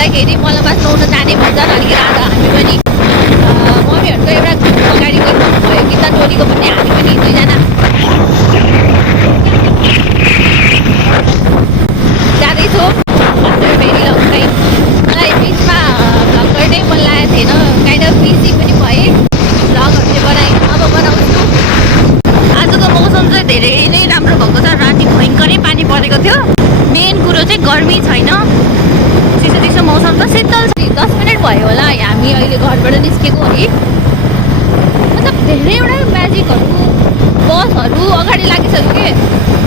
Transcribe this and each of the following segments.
हुँदाखेरि मलमा नुहाउन जाने भन्छन्। अनि आज हामी पनि मम्मीहरूको एउटा अगाडि गर्नु भयो कि त टोलीको पनि हामी पनि 2 जना जाँदैछौँ। फेरि लङ टाइम मलाई बिचमा भ्लग गर्नै मन लागेको थिएन, काइन्ड अफ बिजी पनि भएँ, भ्लगहरू चाहिँ बनाएँ, अब बनाउँछु। आजको मौसम चाहिँ धेरै नै राम्रो भएको छ। राति भयङ्करै पानी परेको थियो। मेन कुरो चाहिँ गर्मी छैन, चिसो चिसो मौसम छ, शीतल छ। 10 मिनट भयो होला हामी अहिले घरबाट निस्केको है। मतलब धेरैवटा म्याजिकहरू बसहरू अगाडि लागिसक्यो कि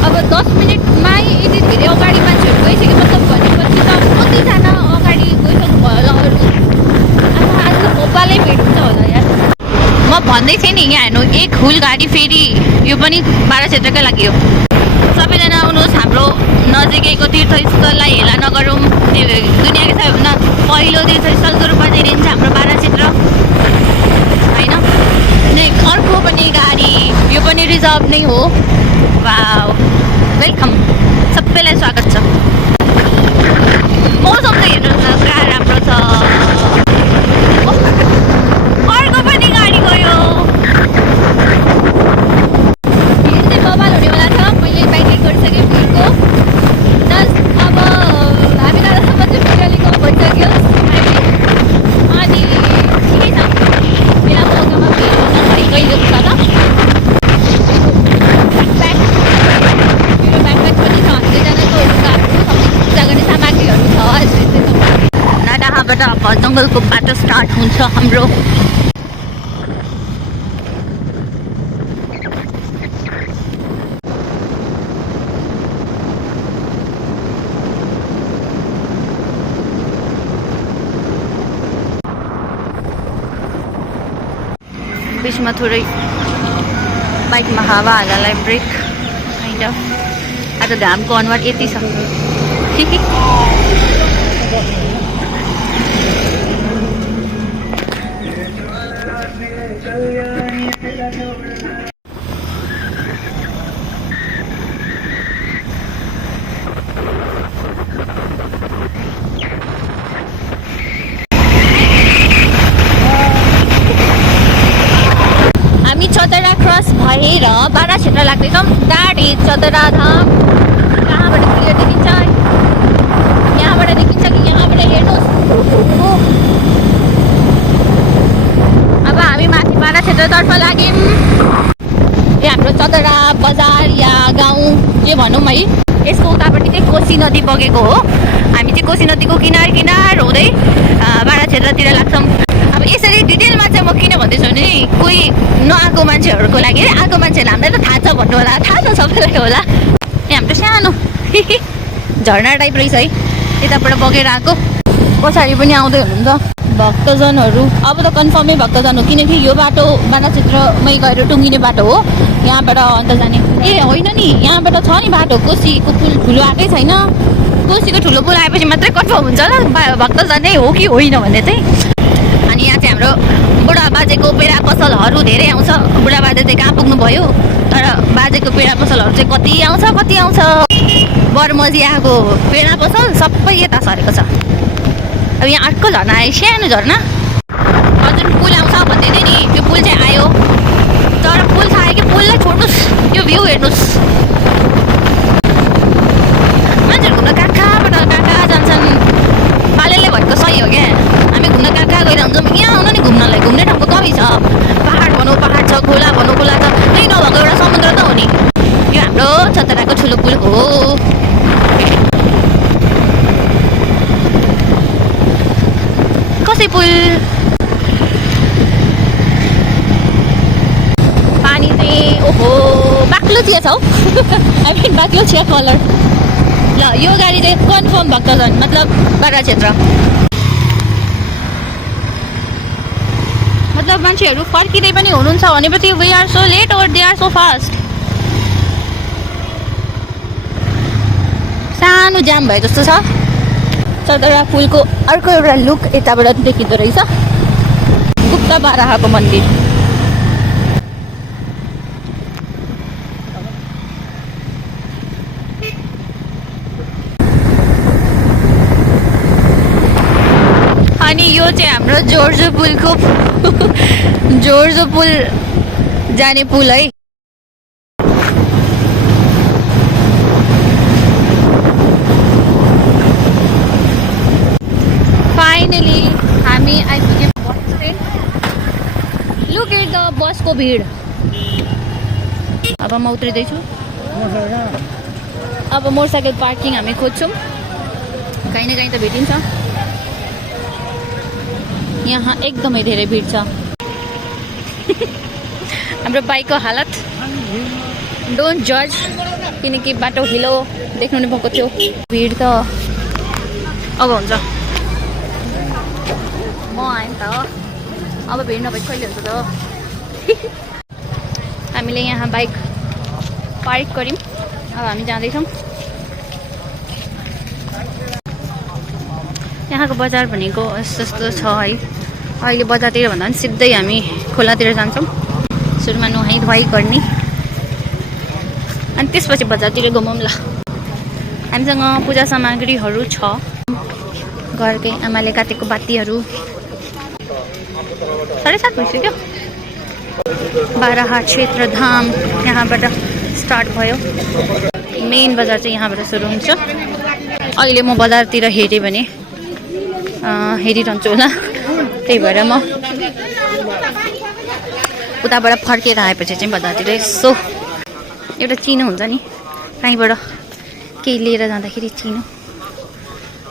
अब 10 मिनटमै यति धेरै अगाडि मान्छेहरू गइसक्यो। मतलब भनेपछि त कतिजना अगाडि गइसक्नु भयो होला अरू। अब आज भोपालै भेट हुन्छ होला यार। म भन्दै थिएँ नि, यहाँ हेर्नु एक हुल गाडी फेरि यो पनि 12 क्षेत्रकै लागि हो। सबैजना आउनुहोस्, हाम्रो नजिकैको तीर्थस्थललाई हेला नगरौँ। दुनियाँको सबैभन्दा पहिलो तीर्थस्थलको रूपमा चिनिन्छ हाम्रो 12 क्षेत्र होइन। अर्को पनि गाडी, यो पनि रिजर्भ नै हो। वाउ, वेलकम, सबैलाई स्वागत छ। मौसम चाहिँ हेर्नुहोस् न पुरा राम्रो छ। अर्को पनि गाडी गयो। भिड चाहिँ बबाल हुनेवाला छ। मैले प्याकिङ गरिसकेँ भिडको। जस्ट अब हामी दादासम्म चाहिँ बिरालीको भइसक्यो अनि ठिकै छ। मेरा मौकामा भिड हुन खै कहिले हुन्छ ल। मेरो ब्याकप्याक पनि छ, 100जनाको लुगाहरू, पूजा गर्ने सामग्रीहरू छ। नाडाहाबाट अब जङ्गलको बाटो स्टार्ट हुन्छ हाम्रो। बिचमा थोरै बाइकमा हावा हाल्नलाई ब्रेक काइन्ड अफ। आज घामको अनुहार यति छ। चतरा क्रस भएर 12 क्षेत्र लाग्दैछौँ। द्याट इज चतरा धाम। कहाँबाट क्लियर देखिन्छ? यहाँबाट देखिन्छ कि यहाँबाट हेर्नुहोस्। अब हामी माथि 12 क्षेत्रतर्फ लाग्यौँ। यो हाम्रो चतरा बजार या गाउँ जे भनौँ है। यसको उतापट्टि चाहिँ कोशी नदी बगेको हो। हामी चाहिँ कोशी नदीको किनार किनार हुँदै 12 क्षेत्रतिर लाग्छौँ। अब यसरी डिटेलमा चाहिँ म किन भन्दैछु भने कोही नआएको मान्छेहरूको लागि, आएको मान्छेहरूलाई हामीलाई त थाहा छ भन्नु होला, थाहा छ सबैलाई होला। यहाँ हाम्रो सानो झरना टाइप रहेछ है, यताबाट बगेर आएको। पछाडि पनि आउँदै हुनुहुन्छ भक्तजनहरू। अब त कन्फर्मै भक्तजन हो, किनकि यो बाटो 12 क्षेत्रमै गएर टुङ्गिने बाटो हो। यहाँबाट अन्त जाने ए होइन नि, यहाँबाट छ नि बाटो। कोशीको पुल ठुलो आएकै छैन। कोशीको ठुलो पुल आएपछि मात्रै कन्फर्म हुन्छ ल भक्तजनै हो कि होइन भन्ने चाहिँ। अनि यहाँ चाहिँ हाम्रो बुढा बाजेको पेडा पसलहरू धेरै आउँछ। बुढा बाजे चाहिँ कहाँ पुग्नुभयो, तर बाजेको पेडा पसलहरू चाहिँ कति आउँछ। बरमजियाको पेडा पसल सबै यता सरेको छ। अब यहाँ अर्को झर्ना आयो, सानो झर्ना। हजुर पुल आउँछ भन्दै थियो नि, त्यो पुल चाहिँ आयो। तर पुल छ आयो कि पुललाई छोड्नुहोस्, यो भ्यू हेर्नुहोस्। मान्छेहरू घुम्न कहाँ जान्छन्। पालेले भनेको सही हो क्या। हामी घुम्न कहाँ गएर हुन्छौँ। यहाँ आउनु नि घुम्नलाई, घुम्ने ठाउँको कमी छ। पहाड भनौँ पहाड छ, खोला भनौँ खोला छ, त्यही नभएको एउटा समुद्र त हो नि। यो हाम्रो चतराको ठुलो पुल हो। कसै पुल पानी चाहिँ ओहो बाक्लो चिया छ हौ। आई मिन बाक्लो चिया कलर। ल यो गाडी चाहिँ कन्फर्म भक्तजन, मतलब 12 क्षेत्र। मतलब मान्छेहरू फर्किँदै पनि हुनुहुन्छ भनेपछि वी आर सो लेट और दे आर सो फास्ट। सानो जाम भए जस्तो छ। चतरा पुलको अर्को एउटा लुक यताबाट देखिँदो रहेछ, गुप्ता बाराहको मन्दिर। चाहिँ हाम्रो जोर्जो पुलको जोर्जो पुल जाने पुल है। फाइनली हामी आइपुग्यौँ bus stand. Look at the बसको भिड। अब म उत्रिँदैछु। अब मोटरसाइकल पार्किङ हामी खोज्छौँ, कहीँ न कहीँ त भेटिन्छ। यहाँ एकदमै धेरै भिड छ। हाम्रो बाइकको हालत डोन्ट जज, किनकि बाटो हिलो देख्नु नै भएको थियो। भिड त अब हुन्छ। म आएँ नि त, अब भिड नभए कहिले हुन्छ त। हामीले यहाँ बाइक पार्क गऱ्यौँ। अब हामी जाँदैछौँ। यहाँको बजार भनेको यस्तो छ है। अहिले बजारतिर भन्दा पनि सिधै हामी खोलातिर जान्छौँ। सुरुमा नुहाई धुवाई गर्ने अनि त्यसपछि बजारतिर घुमौँ ल। हामीसँग पूजा सामग्रीहरू छ। घरकै आमाले काटेको बातीहरू। 7:30 भइसक्यो। बाराहा क्षेत्र धाम यहाँबाट स्टार्ट भयो। मेन बजार चाहिँ यहाँबाट सुरु हुन्छ। अहिले म बजारतिर हेरेँ भने हेरिरहन्छु होला, त्यही भएर म उताबाट फर्केर आएपछि चाहिँ बजारतिर यसो एउटा चिनो हुन्छ नि, कहीँबाट केही लिएर जाँदाखेरि चिनो।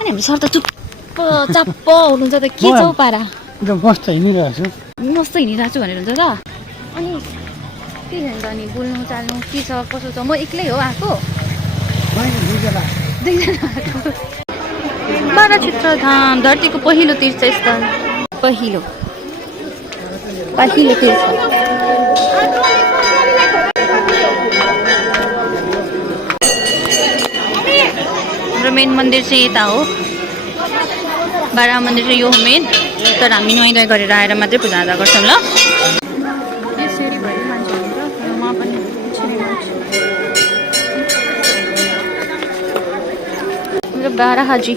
अनि हामी सर त चुप्प चाप्प हुनुहुन्छ त, के छ पारा? मस्त हिँडिरहेको छु भनेर हुन्छ त। अनि के भन्छ नि, बोल्नु चाल्नु के छ कसो छ? म एक्लै हो आएको, दुईजना आएको। बारा क्षेत्र धाम धरतीको पहिलो तीर्थस्थल। पहिलो तीर्थ। हाम्रो मेन मन्दिर चाहिँ यता हो। बारा मन्दिर चाहिँ यो हो मेन, तर हामी नुहाई धुवाई गरेर आएर मात्रै पूजा आजा गर्छौँ ल। यसरी भरि मान्छे हुन्छ, म पनि हाम्रो बाराहाजी।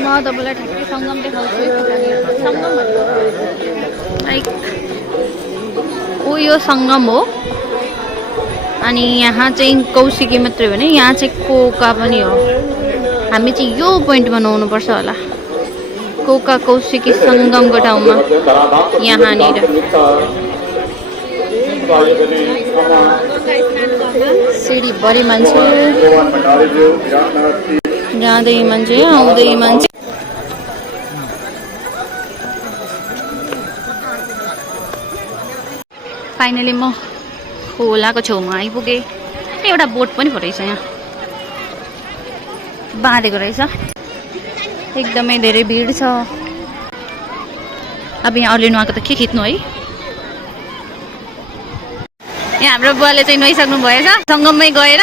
म तपाईँलाई ठ्याक्कै सङ्गम देखाउँछु। सङ्गम लाइक यो सङ्गम हो। अनि यहाँ चाहिँ कौशिकी मात्रै हो भने यहाँ चाहिँ कोका पनि हो। हामी चाहिँ यो पोइन्टमा नुहाउनुपर्छ होला, कोका कौशिकी सङ्गमको ठाउँमा यहाँनिर। सिँढीभरि मान्छे, जाँदै मान्छे आउँदै मान्छे। फाइनली म खोलाको छेउमा आइपुगेँ। एउटा बोट पनि रहेछ यहाँ, बाँधेको रहेछ। एकदमै धेरै भिड छ। अब यहाँ अरूले नुहाएको त के खिच्नु है। यहाँ हाम्रो बुवाले चाहिँ नुहाइसक्नु भएछ सङ्गममै गएर।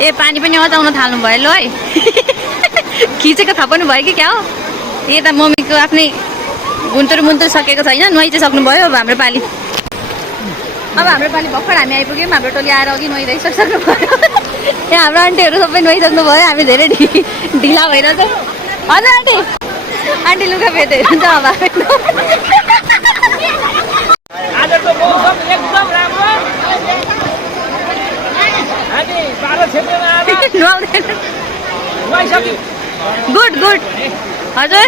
ए पानी पनि अचाउन थाल्नु भयो ल है। खिचेको थप्नु भयो कि क्या हो? यता मम्मीको आफ्नै मुन्तुर सकेको छैन, नुहाइ चाहिँ सक्नुभयो। अब हाम्रो पाली भर्खर हामी आइपुग्यौँ। हाम्रो टोली आएर अघि नुहाइसक्नु भयो। यहाँ हाम्रो आन्टीहरू सबै नुहाइसक्नु भयो। हामी धेरै ढिला भइरहेछ। हजुर आन्टी लुगा फेर्दै हुन्छ अब। गुड हजुर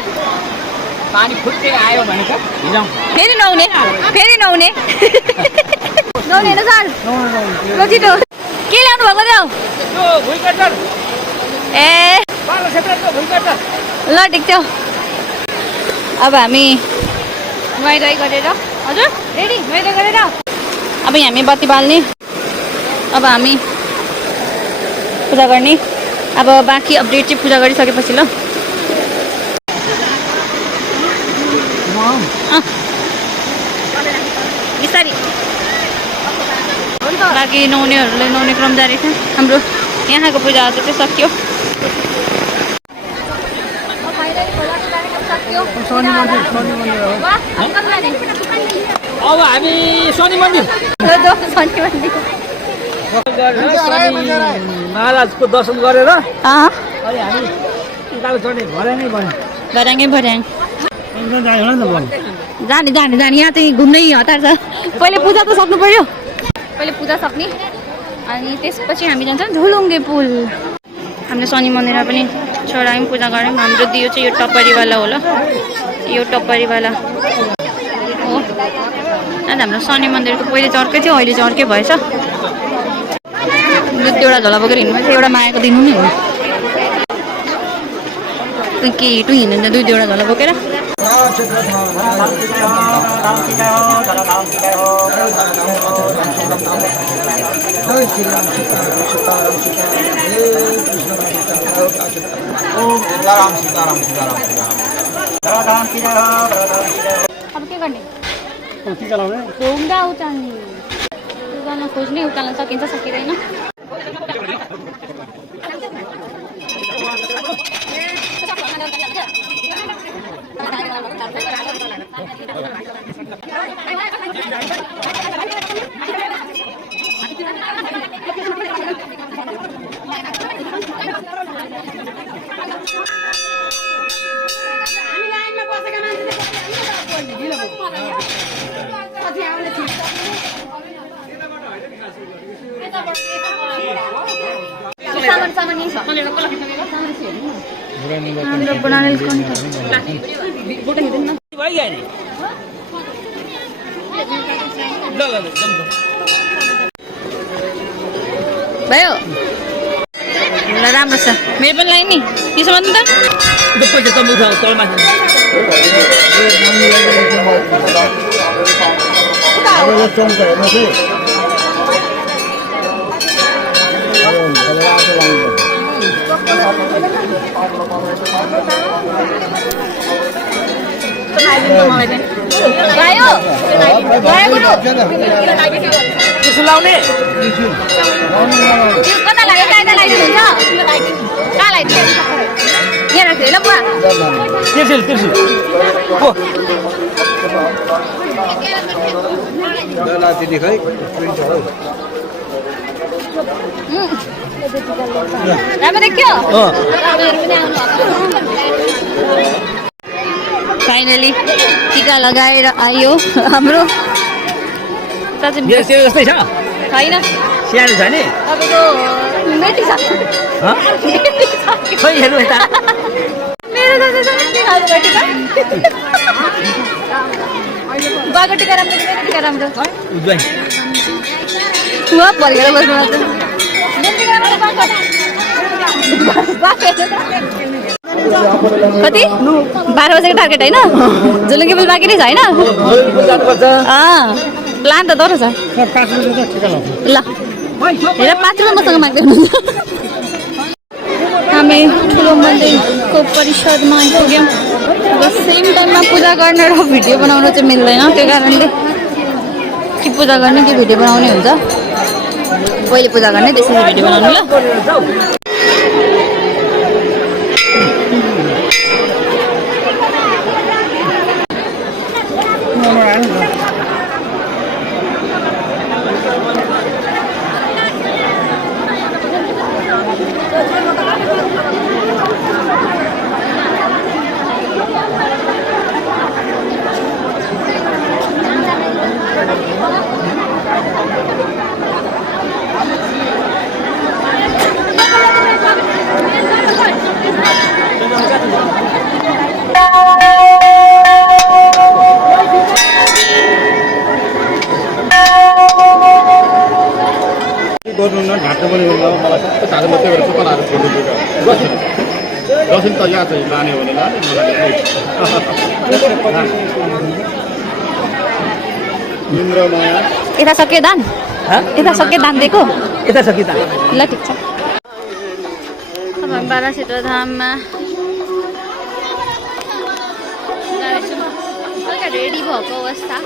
पानी फुट्दै आयो भने फेरि नुहाउने होइन सर? छिटो के ल्याउनु भएको थियो? ए ल ठिक थियो। अब हामी नुहाइ गरेर, हजुर रेडी नुहाइ गरेर अब हामी बत्ती बाल्ने। अब हामी पूजा गर्ने। अब बाँकी अपडेट चाहिँ पूजा गरिसकेपछि ल। बिस्तारी बाँकी नुहाउनेहरूले नुहाउने क्रम जारी छ। हाम्रो यहाँको पूजा आज चाहिँ सक्यो। शनि मन्दिर अब हामी शनि मन्दिर महाराजको दर्शन गरेर अनि हामी उकालो चढ्ने भर्याङै भर्याङ जाने जाने यहाँ चाहिँ घुम्नै हतार छ। पहिले पूजा त सक्नु पर्यो, पहिले पूजा सक्ने अनि त्यसपछि हामी जान्छौँ झुलुङ्गे पुल। हामीले शनि मन्दिरमा पनि चढायौँ, पूजा गऱ्यौँ। हाम्रो दियो चाहिँ यो टप्परीवाला हो ल, यो टप्परीवाला हो। अनि हाम्रो शनि मन्दिरको पहिले चर्कै थियो, अहिले चर्कै भएछ। दुईवटा झोला बोकेर हिँड्नु एउटा मायाको दिनु नै हो। केटु हिँड्नुहुन्छ दुईवटा झोला बोकेर। अब के गर्ने? ढुङ्गा उचाल्ने, उचाल्न खोज्ने, उचाल्न सकिन्छ सकिँदैन। भयो ल, राम्रो छ। मेरो पनि लाइन नि त्यसो भन्नु त। फाइनली टीका लगाएर आयो हाम्रो। छैन सानो छ नि तपाईँको मेटी छ। खै हेर्नु यता मेरो दाजु के खालको टीका? बाको टीका राम्रो कि मेरो टीका राम्रो? वहाँ फर्केर बस्नु पर्छ। कति 12 बजेको टार्गेट होइन? झुलुङ्गे पुल बाँकी नै छ होइन? प्लान त दह्रो छ ल। हेर 5 रुपियाँ मसँग माग्दै हुनुहुन्छ। हामी ठुलो मन्दिरको परिसरमा आइपुग्यौँ। अब सेम टाइममा पूजा गर्ने र भिडियो बनाउनु चाहिँ मिल्दैन, त्यो कारणले कि पूजा गर्ने कि भिडियो बनाउने हुन्छ। पहिले पूजा गर्ने त्यसरी भिडियो बनाउनु ल। दर्शन त यहाँ चाहिँ लाने भने लाने यता सक्यो दान? यता सक्यो दान दिएको? यता सक्यो दान। ल ठिक छ। अब हामी बालाक्षेत्र धाममा हल्का रेडी भएको अवस्था।